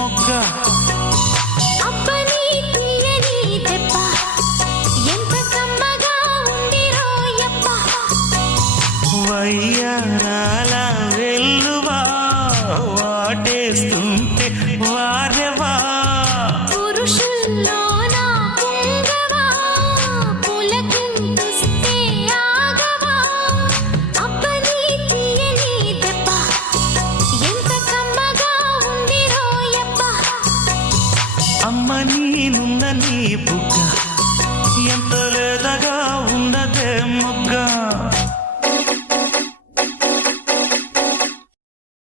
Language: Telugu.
మొగ్గ అబ్బని తీయని దెబ్బ ఎంత కమ్మగా ఉంది రోయప్ప వయ్యారాల వెల్లువా వాటేస్తూ